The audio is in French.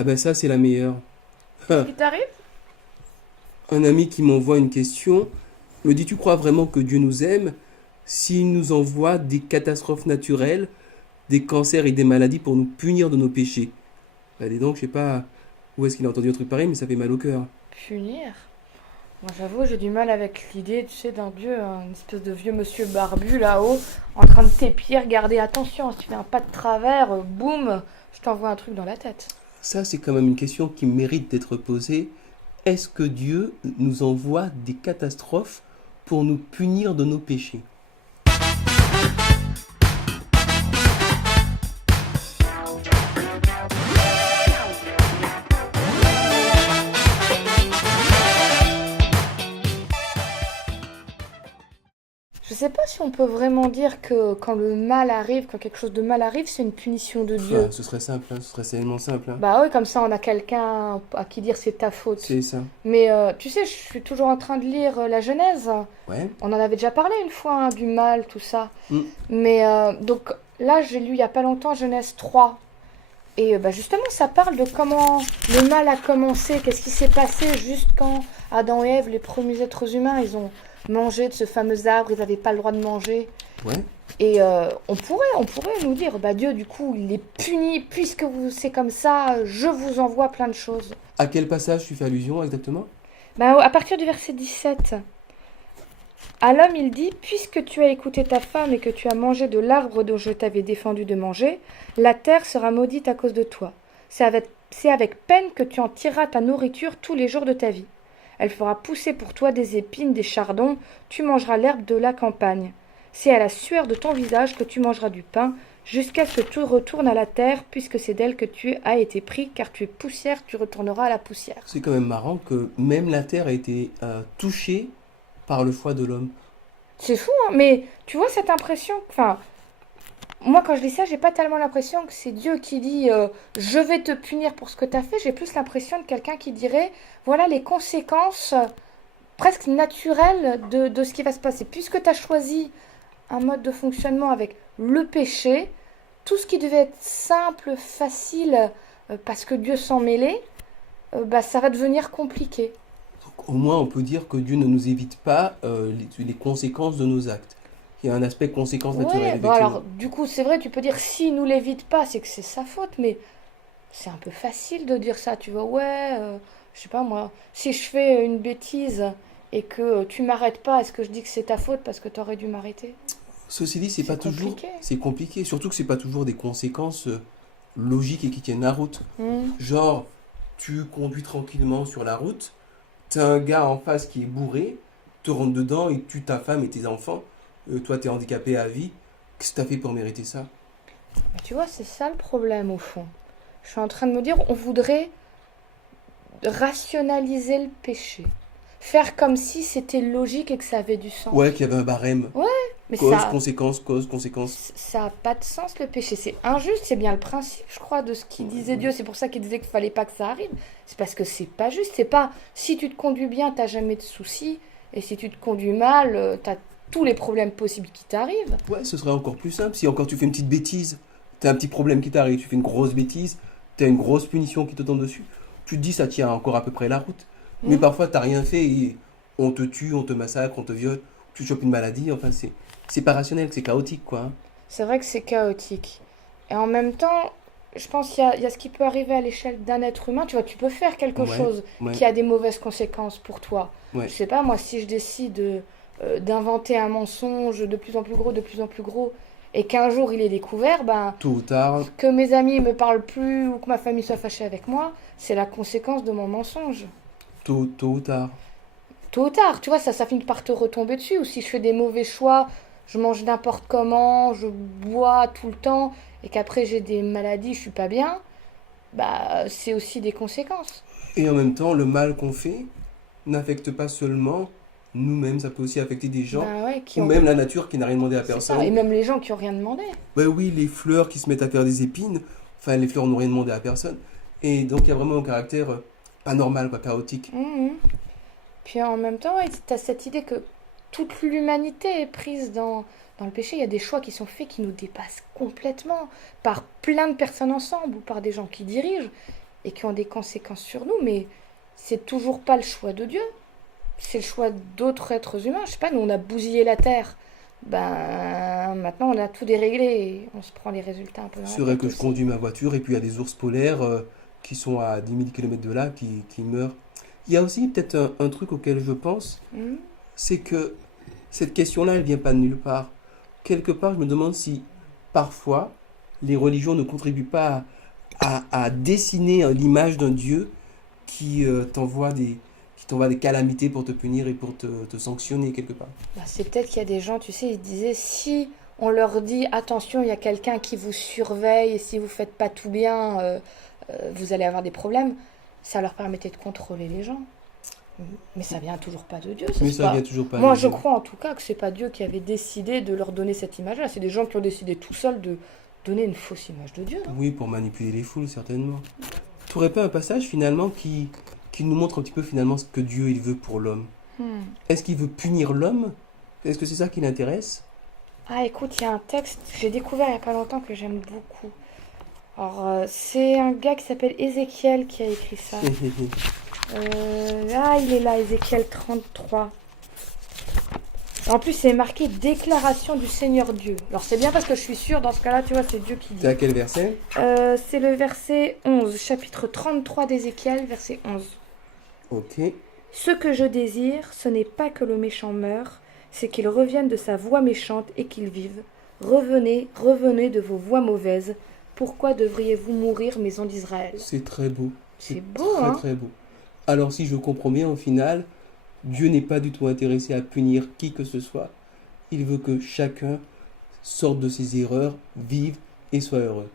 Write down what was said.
Ah ben ça, c'est la meilleure. Qu'est-ce qui t'arrive? Un ami qui m'envoie une question me dit: tu crois vraiment que Dieu nous aime s'il nous envoie des catastrophes naturelles, des cancers et des maladies pour nous punir de nos péchés? Bah dis donc, je sais pas où est-ce qu'il a entendu un truc pareil, mais ça fait mal au cœur. Punir? Moi, j'avoue, j'ai du mal avec l'idée, tu sais, d'un dieu, une espèce de vieux monsieur barbu là-haut, en train de t'épier. Regardez, attention, si tu fais un pas de travers, boum, je t'envoie un truc dans la tête. Ça, c'est quand même une question qui mérite d'être posée. Est-ce que Dieu nous envoie des catastrophes pour nous punir de nos péchés? Je sais pas si on peut vraiment dire que quand le mal arrive, quand quelque chose de mal arrive, c'est une punition de Ah, Dieu. ce serait simple, hein, ce serait tellement simple, hein. Bah oui, comme ça on a quelqu'un à qui dire c'est ta faute. C'est ça. Mais tu sais, je suis toujours en train de lire la Genèse. Ouais. On en avait déjà parlé une fois, hein, du mal, tout ça. Hmm. Mais donc là, j'ai lu il y a pas longtemps Genèse 3. Et bah, justement, ça parle de comment le mal a commencé, qu'est-ce qui s'est passé juste quand Adam et Ève, les premiers êtres humains, ils ont mangé de ce fameux arbre, ils n'avaient pas le droit de manger. Ouais. Et on pourrait nous dire, bah Dieu, du coup, il les punit, puisque c'est comme ça, je vous envoie plein de choses. À quel passage tu fais allusion exactement? Bah, à partir du verset 17, à l'homme, il dit, puisque tu as écouté ta femme et que tu as mangé de l'arbre dont je t'avais défendu de manger, la terre sera maudite à cause de toi. C'est avec peine que tu en tireras ta nourriture tous les jours de ta vie. Elle fera pousser pour toi des épines, des chardons, tu mangeras l'herbe de la campagne. C'est à la sueur de ton visage que tu mangeras du pain, jusqu'à ce que tu retournes à la terre, puisque c'est d'elle que tu as été pris, car tu es poussière, tu retourneras à la poussière. C'est quand même marrant que même la terre a été touchée par le foie de l'homme. C'est fou, hein, mais tu vois cette impression, enfin, moi, quand je lis ça, j'ai pas tellement l'impression que c'est Dieu qui dit je vais te punir pour ce que tu as fait. J'ai plus l'impression de quelqu'un qui dirait voilà les conséquences presque naturelles de ce qui va se passer. Puisque tu as choisi un mode de fonctionnement avec le péché, tout ce qui devait être simple, facile, parce que Dieu s'en mêlait, bah, ça va devenir compliqué. Au moins, on peut dire que Dieu ne nous évite pas les conséquences de nos actes. Il y a un aspect conséquence naturelle, Ouais, bon effectivement. alors du coup c'est vrai, tu peux dire s'il nous l'évite pas, c'est que c'est sa faute, mais c'est un peu facile de dire ça, tu vois. Ouais, je sais pas moi, si je fais une bêtise et que tu m'arrêtes pas, est-ce que je dis que c'est ta faute parce que t'aurais dû m'arrêter? Ceci dit, c'est pas C'est toujours, compliqué. c'est compliqué, surtout que c'est pas toujours des conséquences logiques et qui tiennent la route. Hmm. Genre, tu conduis tranquillement sur la route, t'as un gars en face qui est bourré, te rentre dedans et tue ta femme et tes enfants. Toi, t'es handicapé à vie. Qu'est-ce que t'as fait pour mériter ça? Mais tu vois, c'est ça le problème au fond. Je suis en train de me dire, on voudrait rationaliser le péché. Faire comme si c'était logique et que ça avait du Ouais, sens. qu'il y avait un barème. Ouais, mais Cause, ça, conséquence, cause, conséquence. ça a pas de sens le péché. C'est injuste, c'est bien le principe, je crois, de ce qu'il disait Dieu. C'est pour ça qu'il disait qu'il fallait pas que ça arrive. C'est parce que c'est pas juste. C'est pas si tu te conduis bien, t'as jamais de soucis. Et si tu te conduis mal, t'as tous les problèmes possibles qui t'arrivent. Ouais, ce serait encore plus simple. Si encore tu fais une petite bêtise, t'as un petit problème qui t'arrive, tu fais une grosse bêtise, t'as une grosse punition qui te tombe dessus. Tu te dis ça tient encore à peu près la route. Mais Hmm. parfois t'as rien fait et on te tue, on te massacre, on te viole, tu chopes une maladie. Enfin, c'est pas rationnel, c'est chaotique quoi, hein. C'est vrai que c'est chaotique. Et en même temps, je pense qu'il y a ce qui peut arriver à l'échelle d'un être humain. Tu vois, tu peux faire quelque Ouais, chose ouais, qui a des mauvaises conséquences pour toi. Je ouais. sais pas, moi, si je décide d'inventer un mensonge de plus en plus gros, et qu'un jour il est découvert, ben, Tôt ou tard, que mes amis me parlent plus ou que ma famille soit fâchée avec moi, c'est la conséquence de mon mensonge. tôt ou tard. Tôt ou tard, tu vois, ça finit par te retomber dessus. Ou si je fais des mauvais choix, je mange n'importe comment, je bois tout le temps, et qu'après j'ai des maladies, je suis pas bien, bah c'est aussi des conséquences. Et en même temps, le mal qu'on fait n'affecte pas seulement nous-mêmes, ça peut aussi affecter des gens, Bah ouais, ou qui ont. même la nature qui n'a rien demandé à C'est ça. Et personne. même les gens qui ont rien demandé. Ben oui, les fleurs qui se mettent à faire des épines, enfin les fleurs n'ont rien demandé à personne. Et donc il y a vraiment un caractère pas normal, quoi, chaotique. Mhm. Puis en même temps, ouais, t'as cette idée que toute l'humanité est prise dans le péché. Il y a des choix qui sont faits qui nous dépassent complètement par plein de personnes ensemble ou par des gens qui dirigent. et qui ont des conséquences sur nous, mais c'est toujours pas le choix de Dieu. C'est le choix d'autres êtres humains. Je sais pas, nous on a bousillé la terre. Ben maintenant on a tout déréglé et on se prend les résultats un peu dans la C'est vrai tête que je aussi. conduis ma voiture et puis il y a des ours polaires qui sont à 10 000 km de là qui meurent. Il y a aussi peut-être un truc auquel je pense, Hmm. c'est que cette question-là, elle vient pas de nulle part. Quelque part, je me demande si parfois les religions ne contribuent pas à dessiner l'image d'un Dieu qui qui t'envoie des calamités pour te punir et pour te sanctionner quelque part. Ben, c'est peut-être qu'il y a des gens, tu sais, ils disaient si on leur dit attention, il y a quelqu'un qui vous surveille et si vous faites pas tout bien, vous allez avoir des problèmes, ça leur permettait de contrôler les gens. Mais ça vient toujours pas de Dieu, ça, Mais c'est ça pas. vient toujours pas Moi, de je Dieu. crois en tout cas que c'est pas Dieu qui avait décidé de leur donner cette image-là. C'est des gens qui ont décidé tout seuls de donner une fausse image de Dieu. Hein. Oui, pour manipuler les foules, certainement. Tu n'aurais pas un passage finalement qui nous montre un petit peu finalement ce que Dieu il veut pour l'homme. Hmm. Est-ce qu'il veut punir l'homme? Est-ce que c'est ça qui l'intéresse? Ah, écoute, il y a un texte que j'ai découvert il y a pas longtemps que j'aime beaucoup. Alors, c'est un gars qui s'appelle Ézéchiel qui a écrit ça. Il est là, Ézéchiel 33. En plus, c'est marqué déclaration du Seigneur Dieu. Alors, c'est bien parce que je suis sûre, dans ce cas-là, tu vois, c'est Dieu qui dit. C'est à quel verset? C'est le verset 11, chapitre 33 d'Ézéchiel, verset 11. Ok. Ce que je désire, ce n'est pas que le méchant meure, c'est qu'il revienne de sa voie méchante et qu'il vive. Revenez, revenez de vos voies mauvaises. Pourquoi devriez-vous mourir, maison d'Israël? C'est très beau. C'est beau, très hein? très beau. Alors si je comprends bien, au final, Dieu n'est pas du tout intéressé à punir qui que ce soit. Il veut que chacun sorte de ses erreurs, vive et soit heureux.